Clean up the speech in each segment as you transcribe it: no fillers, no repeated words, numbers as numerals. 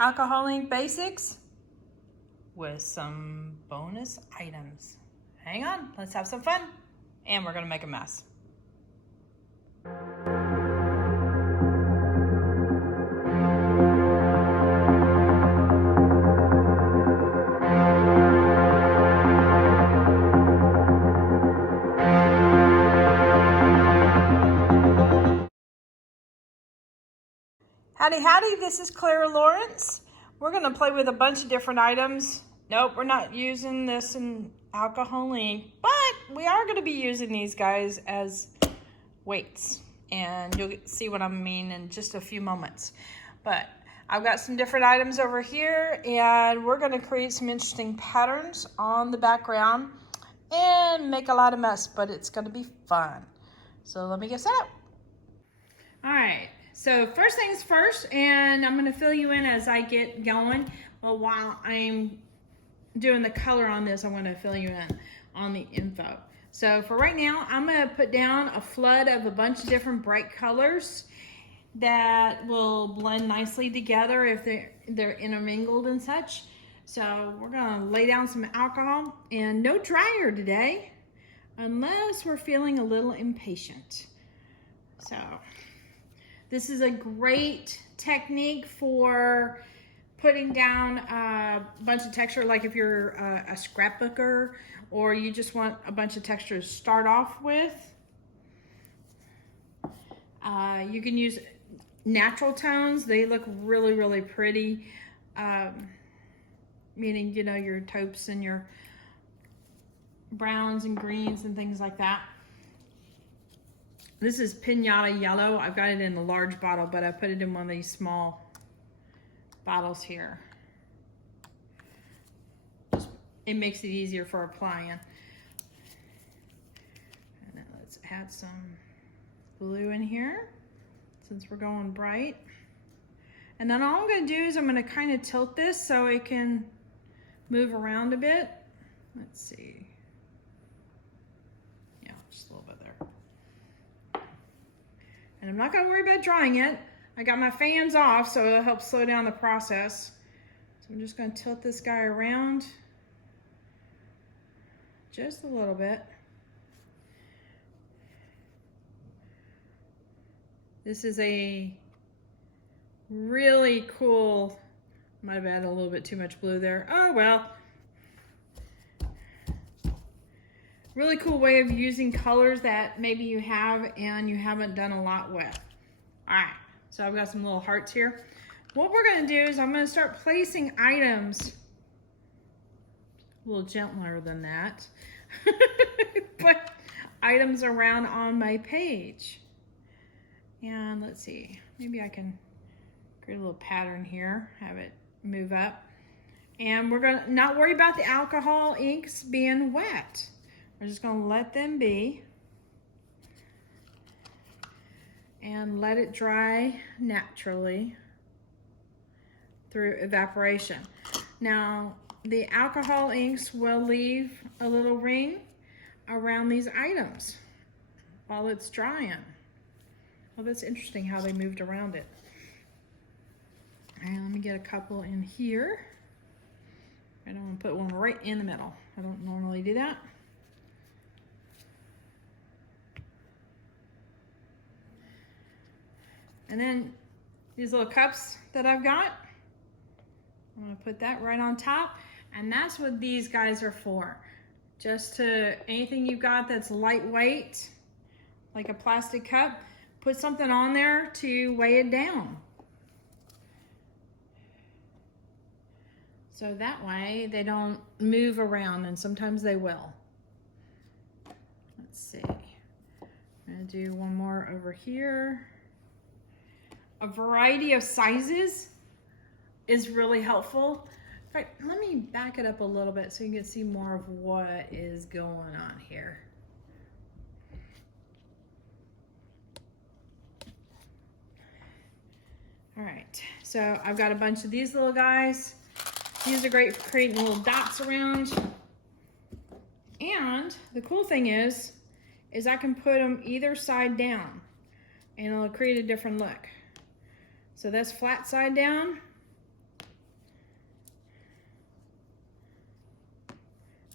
alcohol ink basics with some bonus items. Hang on, let's have some fun. And we're gonna make a mess. Howdy, howdy, this is Clara Lawrence. We're gonna play with a bunch of different items. Nope, we're not using this in alcohol ink, but we are gonna be using these guys as weights. And you'll see what I mean in just a few moments. But I've got some different items over here and we're gonna create some interesting patterns on the background and make a lot of mess, but it's gonna be fun. So let me get set up. All right. So first things first, and I'm gonna fill you in as I get going. Well, while I'm doing the color on this, I'm gonna fill you in on the info. So for right now, I'm gonna put down a flood of a bunch of different bright colors that will blend nicely together if they're intermingled and such. So we're gonna lay down some alcohol, and no dryer today, unless we're feeling a little impatient. So this is a great technique for putting down a bunch of texture, like if you're a scrapbooker or you just want a bunch of texture to start off with. You can use natural tones. They look really, really pretty. Meaning, you know, your taupes and your browns and greens and things like that. This is Pinata Yellow. I've got it in a large bottle, but I put it in one of these small bottles here. It makes it easier for applying. And then let's add some blue in here, since we're going bright. And then all I'm gonna do is I'm gonna kind of tilt this so it can move around a bit. Let's see. Yeah, just a little bit there. And I'm not gonna worry about drying it. I got my fans off, so it'll help slow down the process. So I'm just gonna tilt this guy around just a little bit. This is a really cool, might have added a little bit too much blue there. Oh well. Really cool way of using colors that maybe you have and you haven't done a lot with. All right, so I've got some little hearts here. What we're gonna do is I'm gonna start placing items a little gentler than that, but items around on my page. And let's see, maybe I can create a little pattern here, have it move up. And we're gonna not worry about the alcohol inks being wet. We're just gonna let them be and let it dry naturally through evaporation. Now, the alcohol inks will leave a little ring around these items while it's drying. Well, that's interesting how they moved around it. And let me get a couple in here. I don't want to put one right in the middle. I don't normally do that. And then these little cups that I've got, I'm gonna put that right on top. And that's what these guys are for. Just to, anything you've got that's lightweight, like a plastic cup, put something on there to weigh it down. So that way they don't move around, and sometimes they will. Let's see. I'm gonna do one more over here. A variety of sizes is really helpful. In fact, let me back it up a little bit so you can see more of what is going on here. All right, so I've got a bunch of these little guys. These are great for creating little dots around. And the cool thing is I can put them either side down and it'll create a different look. So that's flat side down,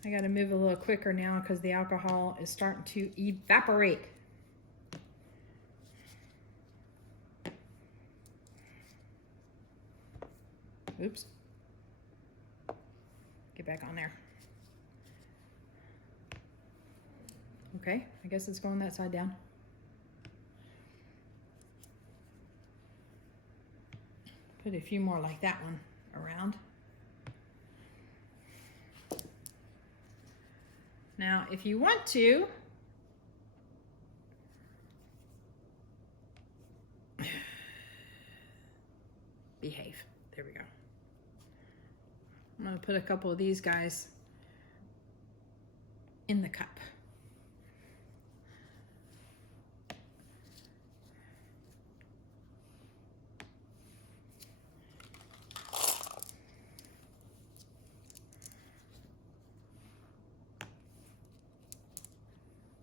I gotta move a little quicker now because the alcohol is starting to evaporate. Oops. Get back on there. Okay, I guess it's going that side down. Put a few more like that one around. Now, if you want to, behave. There we go. I'm going to put a couple of these guys in the cup.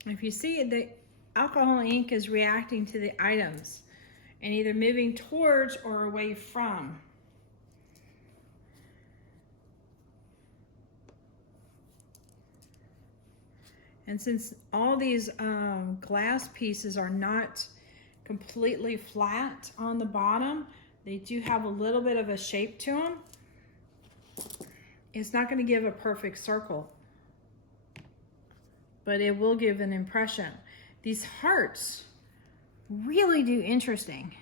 If you see, the alcohol ink is reacting to the items and either moving towards or away from. And since all these glass pieces are not completely flat on the bottom, they do have a little bit of a shape to them. It's not going to give a perfect circle, but it will give an impression. These hearts really do interesting.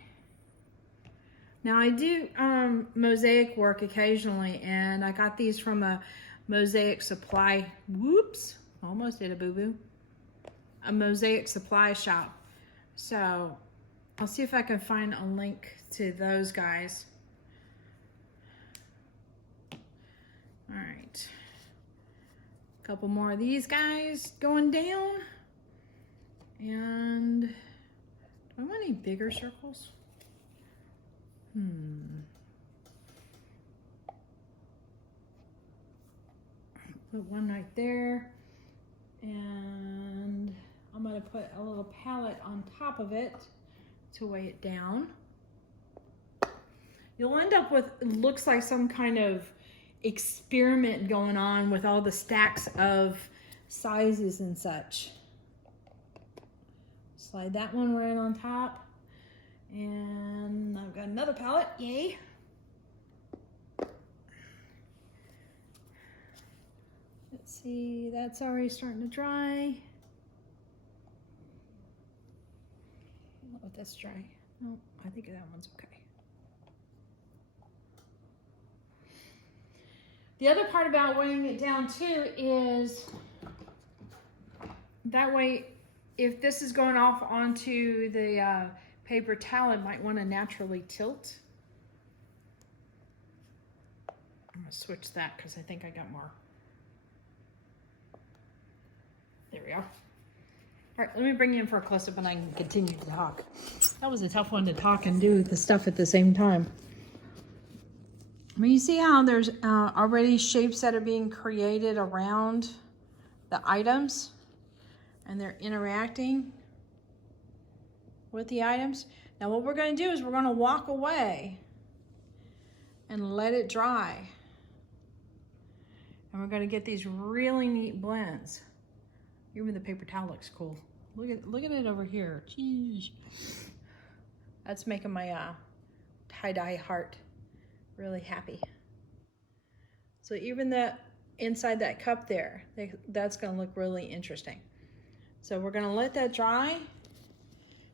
Now I do mosaic work occasionally, and I got these from a mosaic supply, whoops, almost did a boo-boo, a mosaic supply shop. So I'll see if I can find a link to those guys. All right. Couple more of these guys going down. And do I want any bigger circles? Put one right there. And I'm going to put a little palette on top of it to weigh it down. You'll end up with, it looks like some kind of experiment going on with all the stacks of sizes and such. Slide that one right on top. And I've got another palette, yay. Let's see, that's already starting to dry. Let this dry. No, I think that one's okay. The other part about weighing it down too is that way, if this is going off onto the paper towel, it might want to naturally tilt. I'm going to switch that because I think I got more. There we go. All right, let me bring you in for a close-up and I can continue to talk. That was a tough one to talk and do the stuff at the same time. I mean, you see how there's already shapes that are being created around the items and they're interacting with the items. Now what we're going to do is we're going to walk away and let it dry. And we're going to get these really neat blends. Even the paper towel looks cool. Look at it over here. Jeez. That's making my tie-dye heart really happy. So even the inside that cup there, that's going to look really interesting. So we're going to let that dry.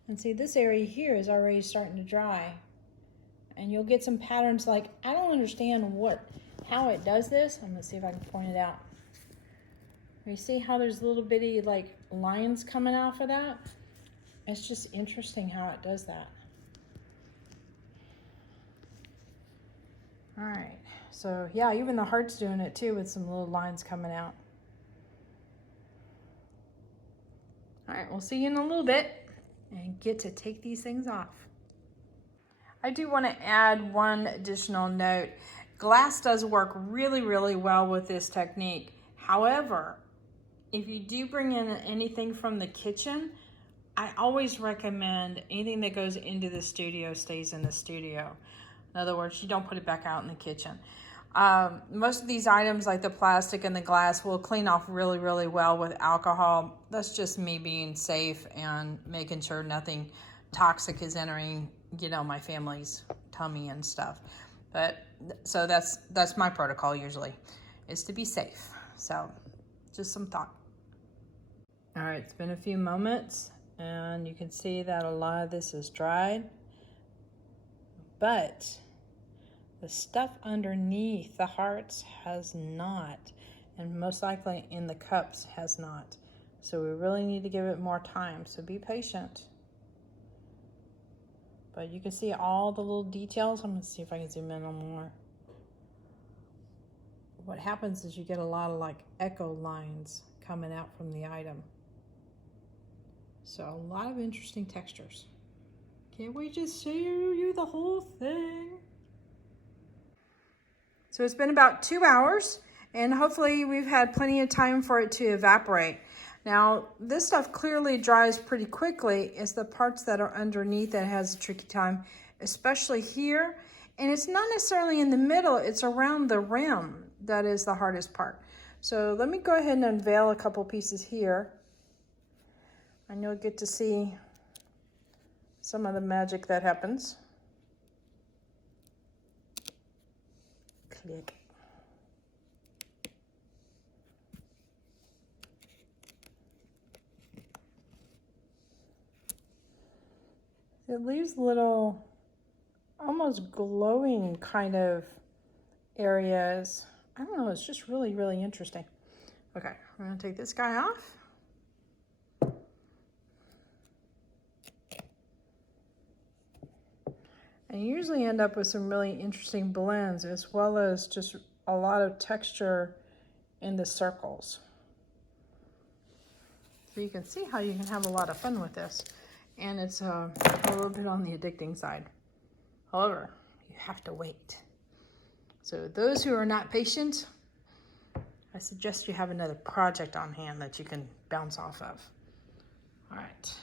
And see, this area here is already starting to dry. And you'll get some patterns like, I don't understand how it does this. I'm going to see if I can point it out. You see how there's little bitty like lines coming out for that? It's just interesting how it does that. All right, so yeah, even the heart's doing it too with some little lines coming out. All right, we'll see you in a little bit and get to take these things off. I do want to add one additional note. Glass does work really, really well with this technique. However, if you do bring in anything from the kitchen, I always recommend anything that goes into the studio stays in the studio. In other words, you don't put it back out in the kitchen. Most of these items, like the plastic and the glass, will clean off really, really well with alcohol. That's just me being safe and making sure nothing toxic is entering, you know, my family's tummy and stuff. But so that's my protocol usually, is to be safe. So just some thought. All right, it's been a few moments and you can see that a lot of this is dried, but the stuff underneath the hearts has not, and most likely in the cups has not. So we really need to give it more time, so be patient. But you can see all the little details. I'm gonna see if I can zoom in on more. What happens is you get a lot of like echo lines coming out from the item. So a lot of interesting textures. Can't wait to show you the whole thing. So it's been about 2 hours, and hopefully we've had plenty of time for it to evaporate. Now, this stuff clearly dries pretty quickly. It's the parts that are underneath that has a tricky time, especially here. And it's not necessarily in the middle, it's around the rim that is the hardest part. So let me go ahead and unveil a couple pieces here. And you'll get to see some of the magic that happens. Click. It leaves little, almost glowing kind of areas. I don't know, it's just really, really interesting. Okay, I'm gonna take this guy off. And you usually end up with some really interesting blends, as well as just a lot of texture in the circles. So you can see how you can have a lot of fun with this. And it's a little bit on the addicting side. However, you have to wait. So those who are not patient, I suggest you have another project on hand that you can bounce off of. All right,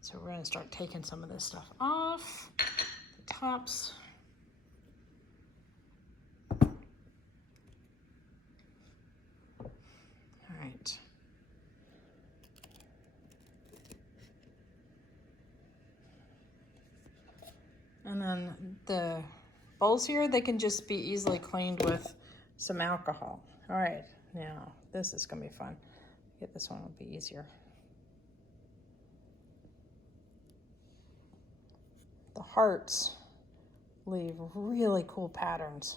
so we're gonna start taking some of this stuff off, the tops. All right. And then the bowls here, they can just be easily cleaned with some alcohol. All right, now this is gonna be fun. Get this one, will be easier. The hearts leave really cool patterns.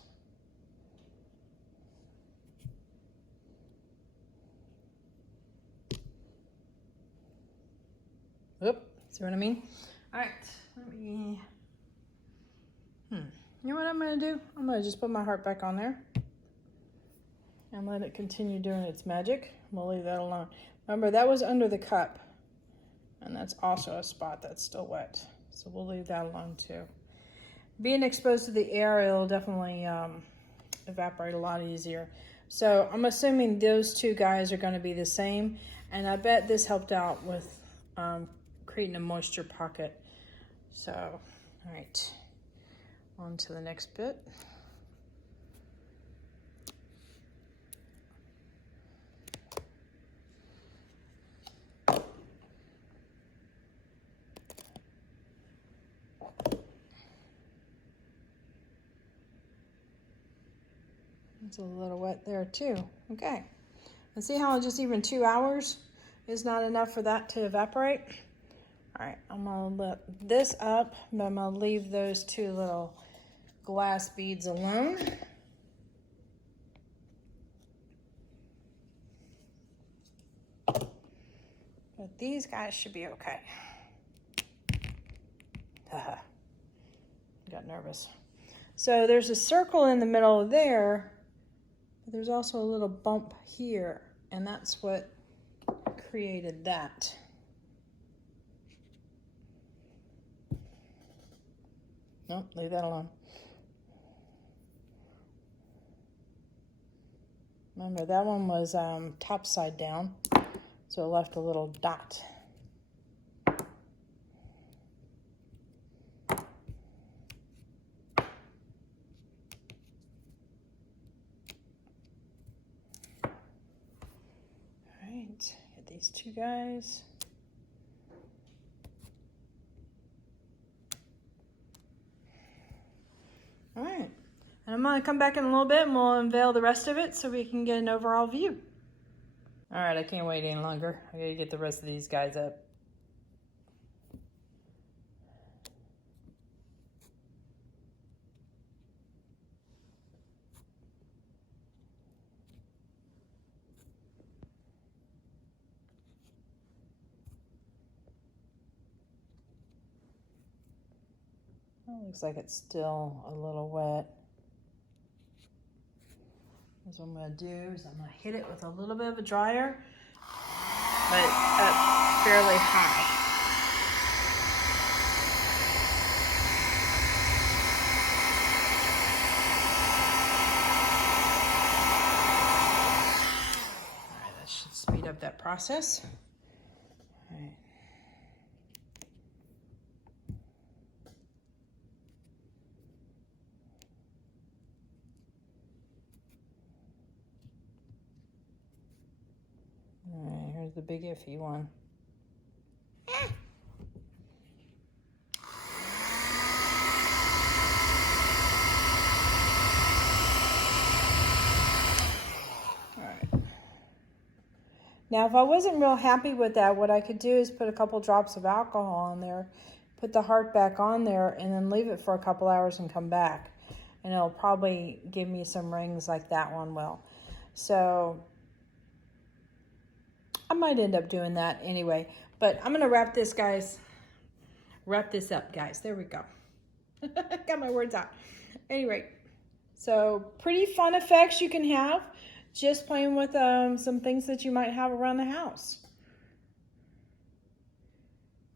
Oop, see what I mean? All right, let me, you know what I'm gonna do? I'm gonna just put my heart back on there and let it continue doing its magic. We'll leave that alone. Remember, that was under the cup, and that's also a spot that's still wet. So we'll leave that alone too. Being exposed to the air, it'll definitely evaporate a lot easier. So I'm assuming those two guys are gonna be the same, and I bet this helped out with creating a moisture pocket. So, all right, on to the next bit. It's a little wet there too. Okay, and see how just even 2 hours is not enough for that to evaporate? All right, I'm gonna let this up, but I'm gonna leave those two little glass beads alone. But these guys should be okay. Got nervous. So there's a circle in the middle there, but there's also a little bump here, and that's what created that. Nope, leave that alone. Remember, that one was top side down, so it left a little dot. these two guys. All right, and I'm gonna come back in a little bit and we'll unveil the rest of it so we can get an overall view. All right, I can't wait any longer. I gotta get the rest of these guys up. Well, looks like it's still a little wet. So what I'm going to do is I'm going to hit it with a little bit of a dryer, but up fairly high. All right, that should speed up that process. All right. All right, here's the big iffy one. All right. Now, if I wasn't real happy with that, what I could do is put a couple drops of alcohol in there, put the heart back on there, and then leave it for a couple hours and come back. And it'll probably give me some rings like that one will. So I might end up doing that anyway. But I'm going to wrap this up, guys. There we go. Got my words out. Anyway, so pretty fun effects you can have just playing with some things that you might have around the house.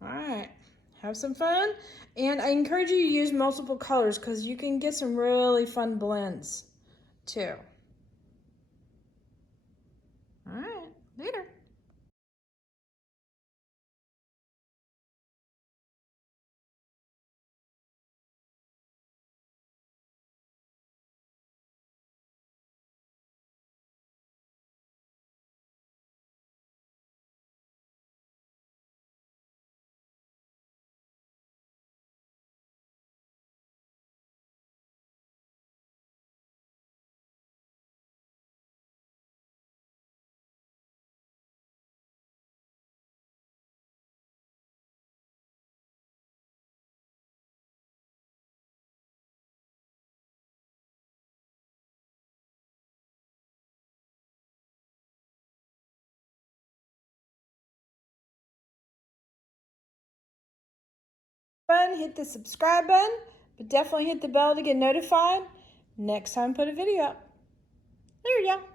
All right, have some fun. And I encourage you to use multiple colors because you can get some really fun blends too. All right, later. Hit the subscribe button, but definitely hit the bell to get notified next time I put a video up. There you go.